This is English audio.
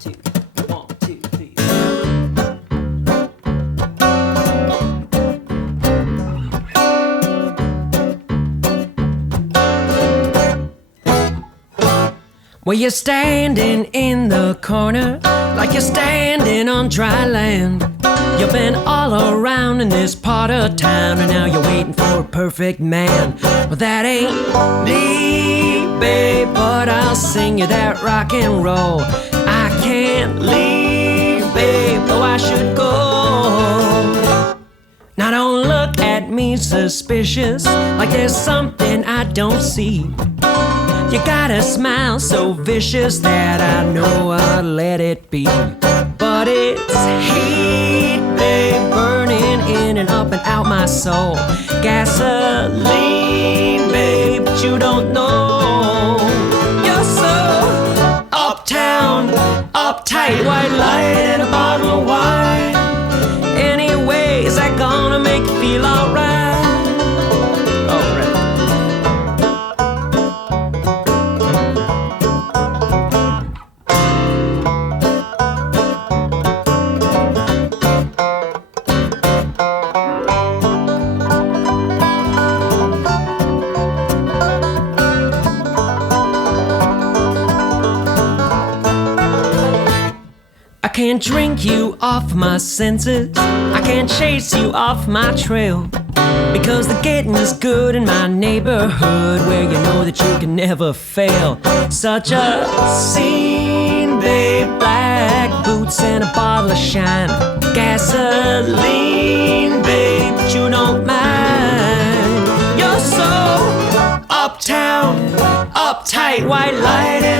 two, 1, 2, 3. Well, you're standing in the corner like you're standing on dry land. You've been all around in this part of town, and now you're waiting for a perfect man. Well, that ain't me, babe, but I'll sing you that rock and roll. I can't leave, babe, though I should go. Now don't look at me suspicious, like there's something I don't see. You got a smile so vicious that I know I'll let it be. But it's heat, babe, burning in and up and out my soul. Gasoline, babe, but you don't know. You're so uptown, uptight, white light and a bottle of wine. Anyway, is that gonna make you feel alright? I can't drink you off my senses, I can't chase you off my trail, because the getting's good in my neighborhood, where you know that you can never fail. Such a scene, babe, black boots and a bottle of shine. Gasoline, babe, but you don't mind. You're so uptown, uptight, white light and